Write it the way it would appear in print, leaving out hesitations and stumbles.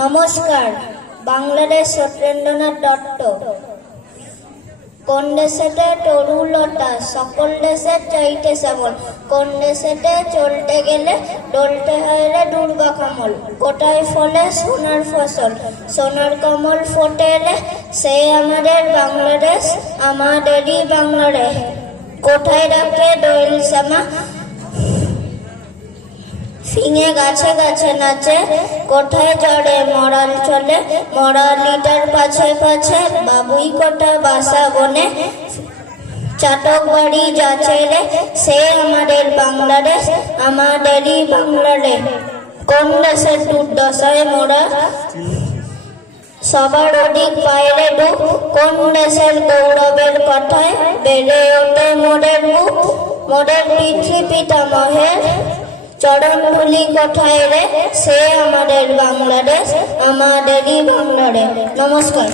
নমস্কার। বাংলাদেশ সত্যেন্দ্রনাথ দত্ত। কোন দেশেতে তরুলতা সকল দেশে চাইতে শ্যামল, কোন দেশেতে চলতে গেলে ডলতে হয় রে দুর্গা কামল। কোটায় ফলে সোনার ফসল, সোনার কমল ফোটেলে সে আমাদের বাংলাদেশ, আমাদেরই বাংলাদেশ। কোথায় ডাকে দোয়েল শ্যামা, সিংহে গাছে গাছে নাচে, কোথায় জড়ে মরাল চলে, মরালিটার পাছে পাছে বাবুই কোটা বাসা বনে। চাটক বাড়ি যাচ্ছে রে সে আমাদের বাংলাদেশ, আমাদেরই বাংলাদেশ। কোন দেশের দুর্দশায় মোরা সবার অধিক পায়রে ডুব, কোন দেশের গৌরবের কথায় বেড়ে ওঠে মোদের বুক। মোদের পিতৃ পিতামহের চরণ ধুলি কোথায় রে সে আমাদের বাংলাদেশ, আমাদেরই বাংলাদেশ। নমস্কার।